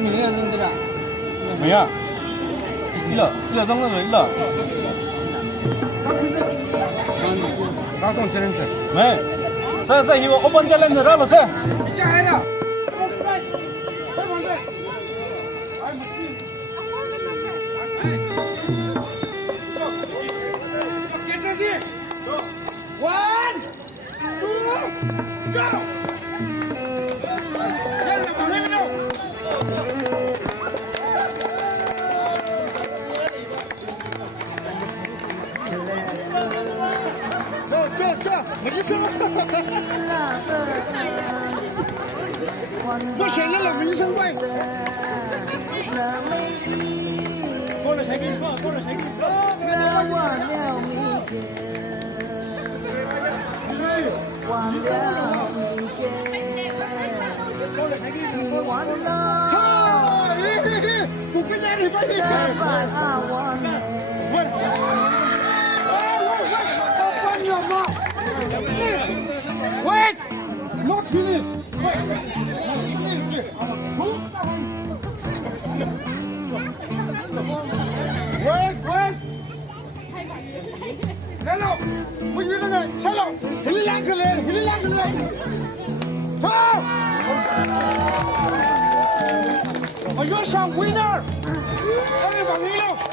你那个是这个？没呀，一了装了一了。刚动起来是？没，这一个我帮家人的了噻。家来了。One, two, go! 没事了，我选了人生怪。过了谁给你放？过了谁给你放？忘了你给完了。操！我不在里边。Wait! Not finish! Wait! 来了，我有那个下了，给你两个人，走！我要上 winner， 让你把赢了。